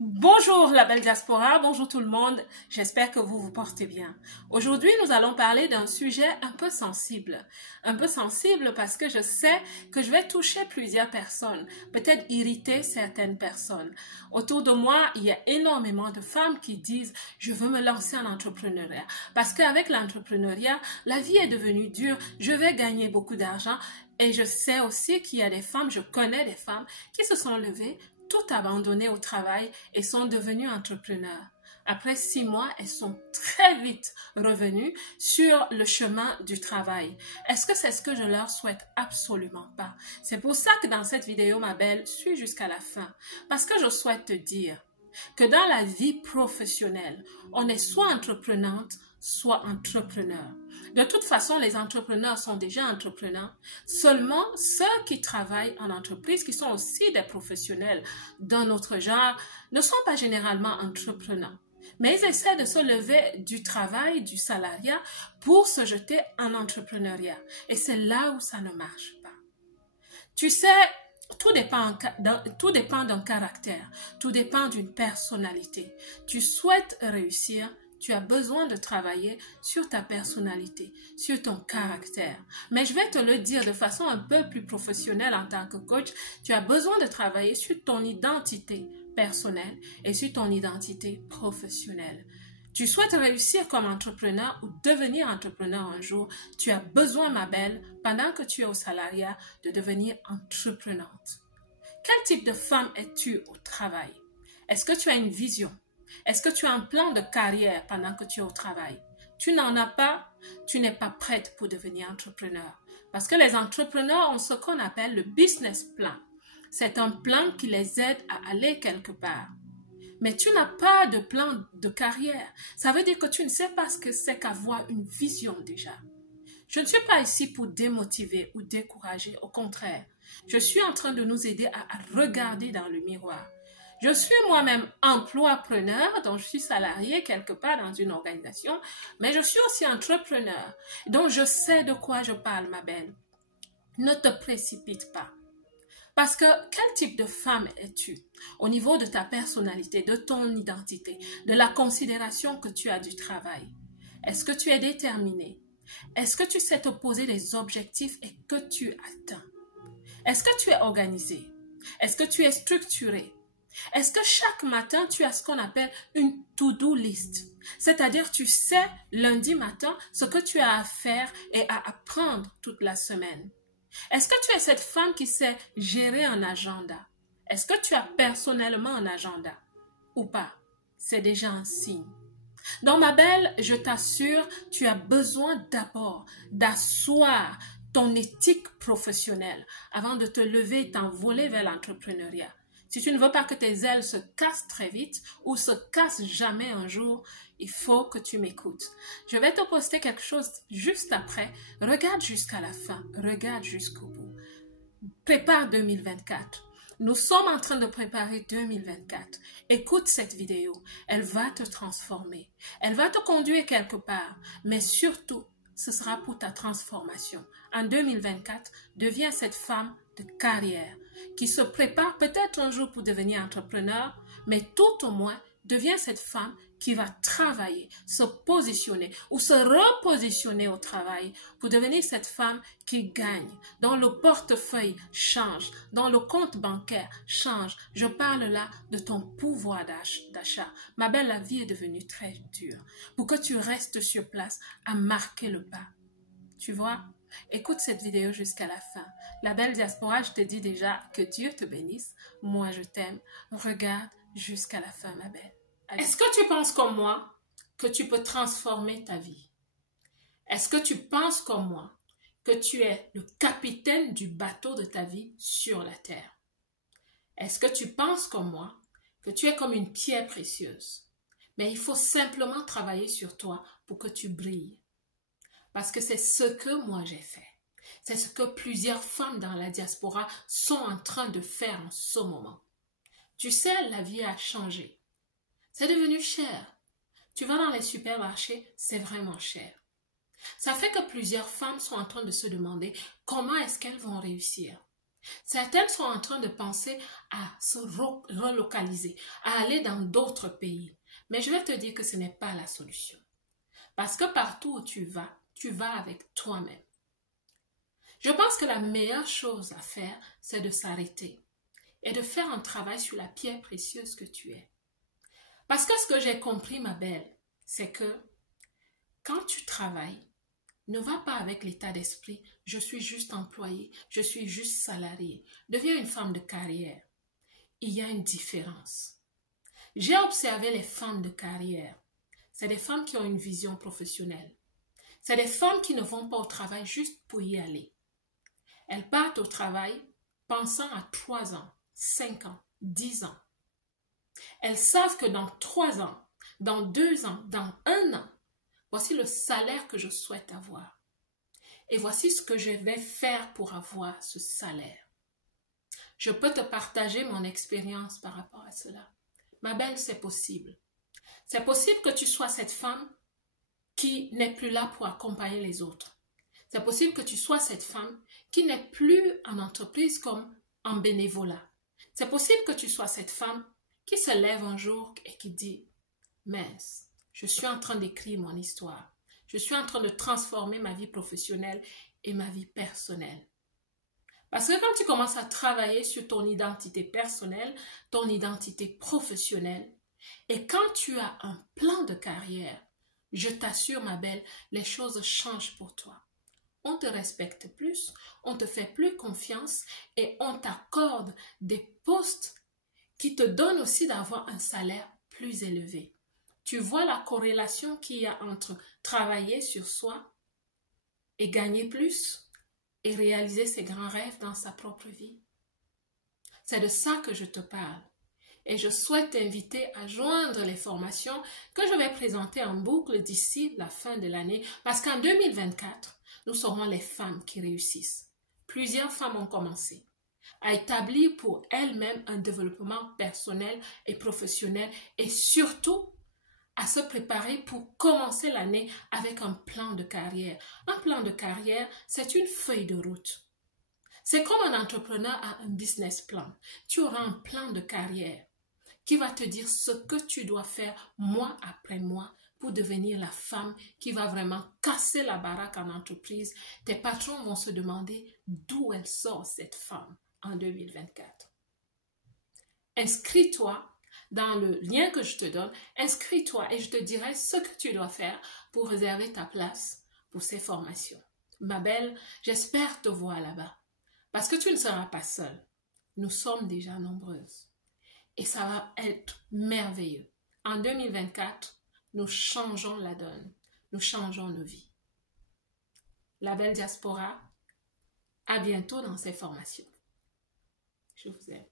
Bonjour la belle diaspora, bonjour tout le monde, j'espère que vous vous portez bien. Aujourd'hui, nous allons parler d'un sujet un peu sensible. Un peu sensible parce que je sais que je vais toucher plusieurs personnes, peut-être irriter certaines personnes. Autour de moi, il y a énormément de femmes qui disent « je veux me lancer en entrepreneuriat ». Parce qu'avec l'entrepreneuriat, la vie est devenue dure, je vais gagner beaucoup d'argent. Et je sais aussi qu'il y a des femmes, je connais des femmes qui se sont levées, tout abandonné au travail et sont devenues entrepreneurs. Après 6 mois, elles sont très vite revenues sur le chemin du travail. Est-ce que c'est ce que je leur souhaite? Absolument pas. C'est pour ça que dans cette vidéo, ma belle, suis jusqu'à la fin. Parce que je souhaite te dire que dans la vie professionnelle, on est soit entreprenante, soit entrepreneur. De toute façon, les entrepreneurs sont déjà entrepreneurs. Seulement, ceux qui travaillent en entreprise, qui sont aussi des professionnels d'un autre genre, ne sont pas généralement entrepreneurs. Mais ils essaient de se lever du travail, du salariat, pour se jeter en entrepreneuriat. Et c'est là où ça ne marche pas. Tu sais, tout dépend d'un caractère, tout dépend d'une personnalité. Tu souhaites réussir, tu as besoin de travailler sur ta personnalité, sur ton caractère. Mais je vais te le dire de façon un peu plus professionnelle en tant que coach, tu as besoin de travailler sur ton identité personnelle et sur ton identité professionnelle. Tu souhaites réussir comme entrepreneur ou devenir entrepreneur un jour, tu as besoin, ma belle, pendant que tu es au salariat, de devenir entreprenante. Quel type de femme es-tu au travail? Est-ce que tu as une vision? Est-ce que tu as un plan de carrière pendant que tu es au travail? Tu n'en as pas, tu n'es pas prête pour devenir entrepreneur. Parce que les entrepreneurs ont ce qu'on appelle le business plan. C'est un plan qui les aide à aller quelque part. Mais tu n'as pas de plan de carrière. Ça veut dire que tu ne sais pas ce que c'est qu'avoir une vision déjà. Je ne suis pas ici pour démotiver ou décourager, au contraire. Je suis en train de nous aider à regarder dans le miroir. Je suis moi-même emploi-preneur, donc je suis salarié quelque part dans une organisation, mais je suis aussi entrepreneur, donc je sais de quoi je parle, ma belle. Ne te précipite pas. Parce que quel type de femme es-tu au niveau de ta personnalité, de ton identité, de la considération que tu as du travail? Est-ce que tu es déterminée? Est-ce que tu sais te poser des objectifs et que tu atteins? Est-ce que tu es organisée? Est-ce que tu es structurée? Est-ce que chaque matin, tu as ce qu'on appelle une to-do list? C'est-à-dire, tu sais lundi matin ce que tu as à faire et à apprendre toute la semaine. Est-ce que tu es cette femme qui sait gérer un agenda? Est-ce que tu as personnellement un agenda ou pas? C'est déjà un signe. Donc, ma belle, je t'assure, tu as besoin d'abord d'asseoir ton éthique professionnelle avant de te lever et t'envoler vers l'entrepreneuriat. Si tu ne veux pas que tes ailes se cassent très vite ou se cassent jamais un jour, il faut que tu m'écoutes. Je vais te poster quelque chose juste après. Regarde jusqu'à la fin. Regarde jusqu'au bout. Prépare 2024. Nous sommes en train de préparer 2024. Écoute cette vidéo. Elle va te transformer. Elle va te conduire quelque part. Mais surtout, ce sera pour ta transformation. En 2024, deviens cette femme de carrière qui se prépare peut-être un jour pour devenir entrepreneur, mais tout au moins, deviens cette femme qui va travailler, se positionner ou se repositionner au travail pour devenir cette femme qui gagne, dont le portefeuille change, dont le compte bancaire change. Je parle là de ton pouvoir d'achat. Ma belle, la vie est devenue très dure pour que tu restes sur place à marquer le pas. Tu vois? Écoute cette vidéo jusqu'à la fin. La belle diaspora, je te dis déjà que Dieu te bénisse. Moi, je t'aime. Regarde jusqu'à la fin, ma belle. Est-ce que tu penses comme moi que tu peux transformer ta vie? Est-ce que tu penses comme moi que tu es le capitaine du bateau de ta vie sur la terre? Est-ce que tu penses comme moi que tu es comme une pierre précieuse? Mais il faut simplement travailler sur toi pour que tu brilles. Parce que c'est ce que moi j'ai fait. C'est ce que plusieurs femmes dans la diaspora sont en train de faire en ce moment. Tu sais, la vie a changé. C'est devenu cher. Tu vas dans les supermarchés, c'est vraiment cher. Ça fait que plusieurs femmes sont en train de se demander comment est-ce qu'elles vont réussir. Certaines sont en train de penser à se relocaliser, à aller dans d'autres pays. Mais je vais te dire que ce n'est pas la solution. Parce que partout où tu vas avec toi-même. Je pense que la meilleure chose à faire, c'est de s'arrêter et de faire un travail sur la pierre précieuse que tu es. Parce que ce que j'ai compris, ma belle, c'est que quand tu travailles, ne va pas avec l'état d'esprit, je suis juste employé, je suis juste salarié. Deviens une femme de carrière. Il y a une différence. J'ai observé les femmes de carrière. C'est des femmes qui ont une vision professionnelle. C'est des femmes qui ne vont pas au travail juste pour y aller. Elles partent au travail pensant à 3 ans, 5 ans, 10 ans. Elles savent que dans 3 ans, dans 2 ans, dans 1 an, voici le salaire que je souhaite avoir. Et voici ce que je vais faire pour avoir ce salaire. Je peux te partager mon expérience par rapport à cela. Ma belle, c'est possible. C'est possible que tu sois cette femme qui n'est plus là pour accompagner les autres. C'est possible que tu sois cette femme qui n'est plus en entreprise comme en bénévolat. C'est possible que tu sois cette femme qui se lève un jour et qui dit « Mince, je suis en train d'écrire mon histoire. Je suis en train de transformer ma vie professionnelle et ma vie personnelle. » Parce que quand tu commences à travailler sur ton identité personnelle, ton identité professionnelle, et quand tu as un plan de carrière, je t'assure, ma belle, les choses changent pour toi. On te respecte plus, on te fait plus confiance et on t'accorde des postes qui te donnent aussi d'avoir un salaire plus élevé. Tu vois la corrélation qu'il y a entre travailler sur soi et gagner plus et réaliser ses grands rêves dans sa propre vie. C'est de ça que je te parle. Et je souhaite t'inviter à joindre les formations que je vais présenter en boucle d'ici la fin de l'année parce qu'en 2024, nous serons les femmes qui réussissent. Plusieurs femmes ont commencé à établir pour elles-mêmes un développement personnel et professionnel et surtout à se préparer pour commencer l'année avec un plan de carrière. Un plan de carrière, c'est une feuille de route. C'est comme un entrepreneur a un business plan. Tu auras un plan de carrière qui va te dire ce que tu dois faire mois après mois pour devenir la femme qui va vraiment casser la baraque en entreprise. Tes patrons vont se demander d'où elle sort cette femme en 2024. Inscris-toi dans le lien que je te donne, inscris-toi et je te dirai ce que tu dois faire pour réserver ta place pour ces formations. Ma belle, j'espère te voir là-bas parce que tu ne seras pas seule. Nous sommes déjà nombreuses et ça va être merveilleux. En 2024, nous changeons la donne, nous changeons nos vies. La belle diaspora, à bientôt dans ces formations. Je vous aime.